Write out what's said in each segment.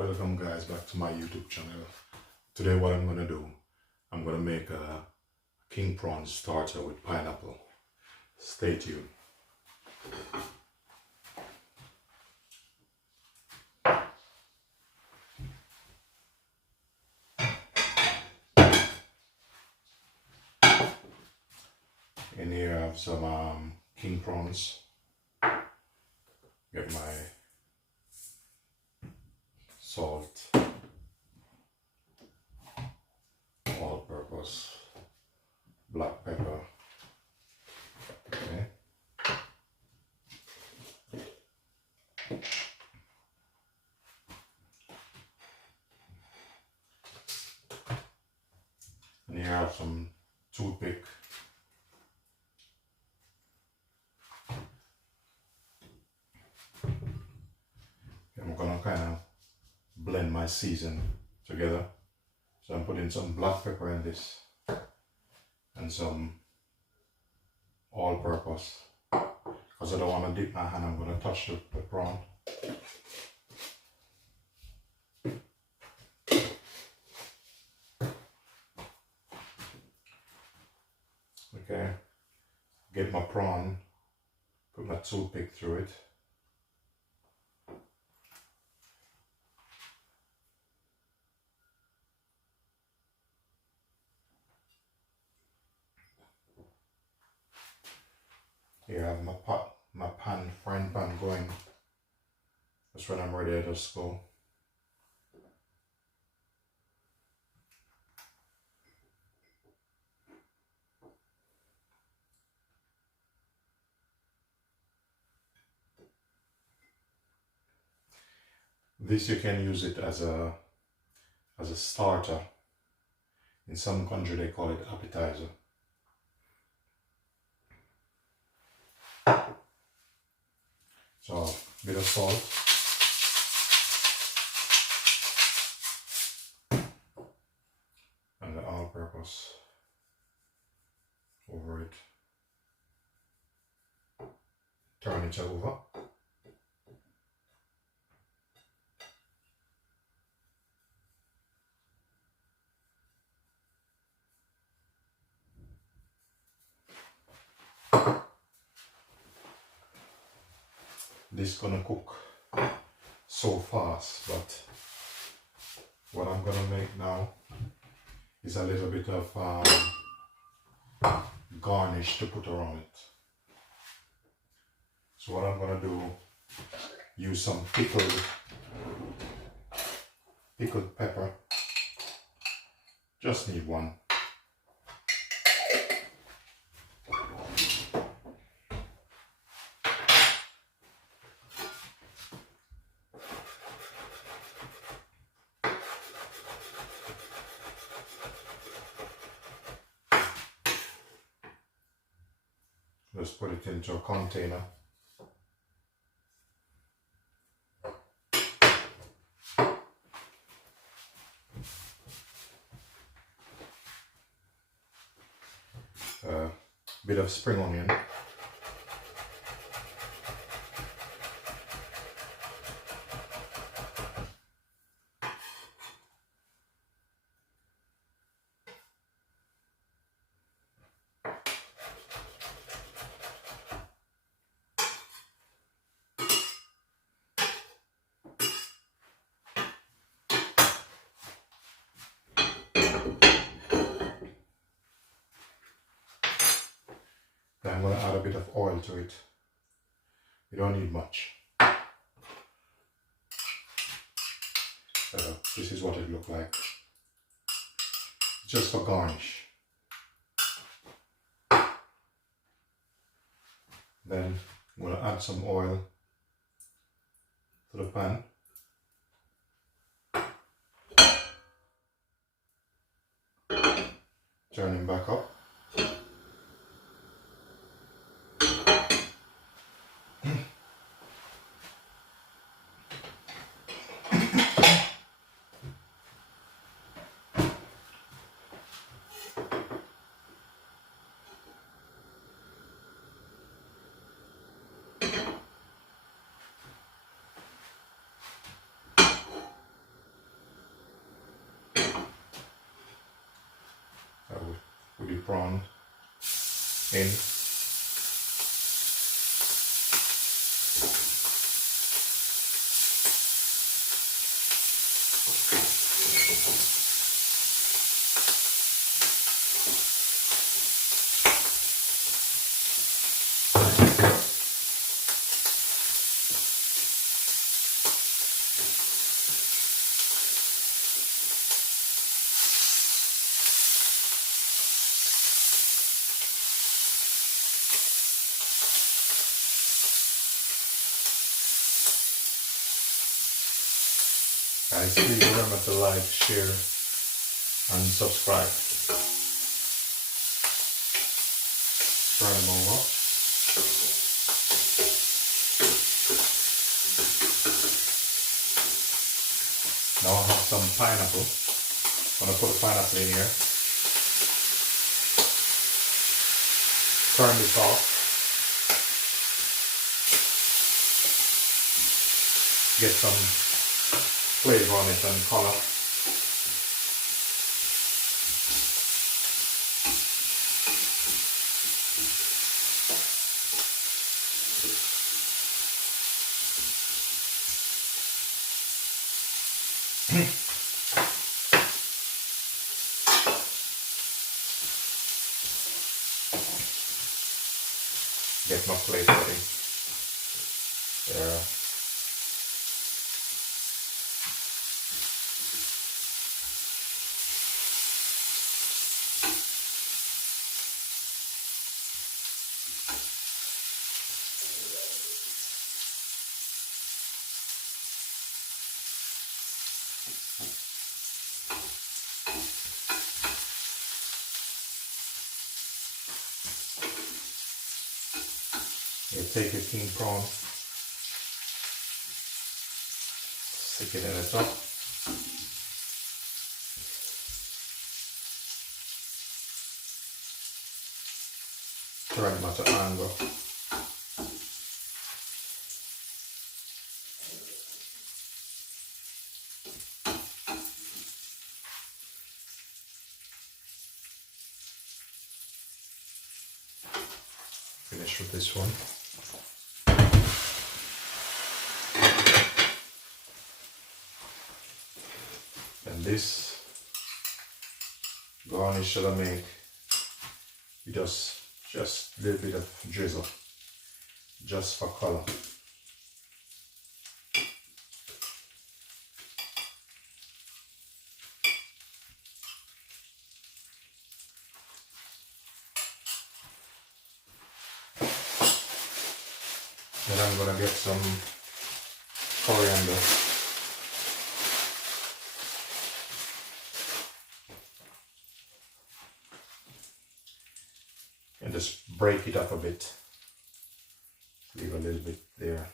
Welcome guys back to my YouTube channel. Today what I'm gonna do, I'm gonna make a king prawn starter with pineapple. Stay tuned. In here I have some king prawns. Get my salt, all-purpose, black pepper. Okay. And here I have some toothpick. I'm gonna kind of blend my season together. So I'm putting some black pepper in this and some all-purpose. Because I don't want to dip my hand, I'm going to touch the prawn. Okay, get my prawn, put my toothpick through it. Here I have my frying pan going. Just when I'm ready, I just go. This you can use it as a starter. In some country they call it appetizer. So a bit of salt. And the all-purpose over it. Turn it over. This is gonna cook so fast, but what I'm gonna make now is a little bit of garnish to put around it. So what I'm gonna do, use some pickled pepper. Just need one. Just put it into a container. Bit of spring onion. Then I'm going to add a bit of oil to it. You don't need much. This is what it looks like. Just for garnish. Then I'm going to add some oil to the pan. Turning back up. prawn in. Guys, please remember to like, share, and subscribe. Turn them over. Now I have some pineapple. I'm gonna put the pineapple in here. Turn this off. Get some flavor on it and color. Get my plate ready. There. You take your king prawn, stick it in the top. Turn it at an angle. Finish with this one. And this garnish that I make, you just a little bit of drizzle, just for color. Then I'm gonna get some coriander. And just break it up a bit. Leave a little bit there.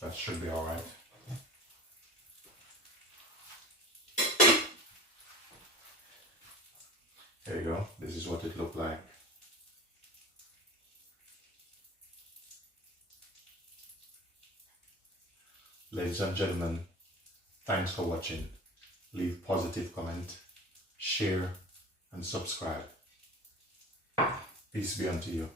That should be all right. There you go. This is what it looked like. Ladies and gentlemen, thanks for watching. Leave positive comment, share, and subscribe. Peace be unto you.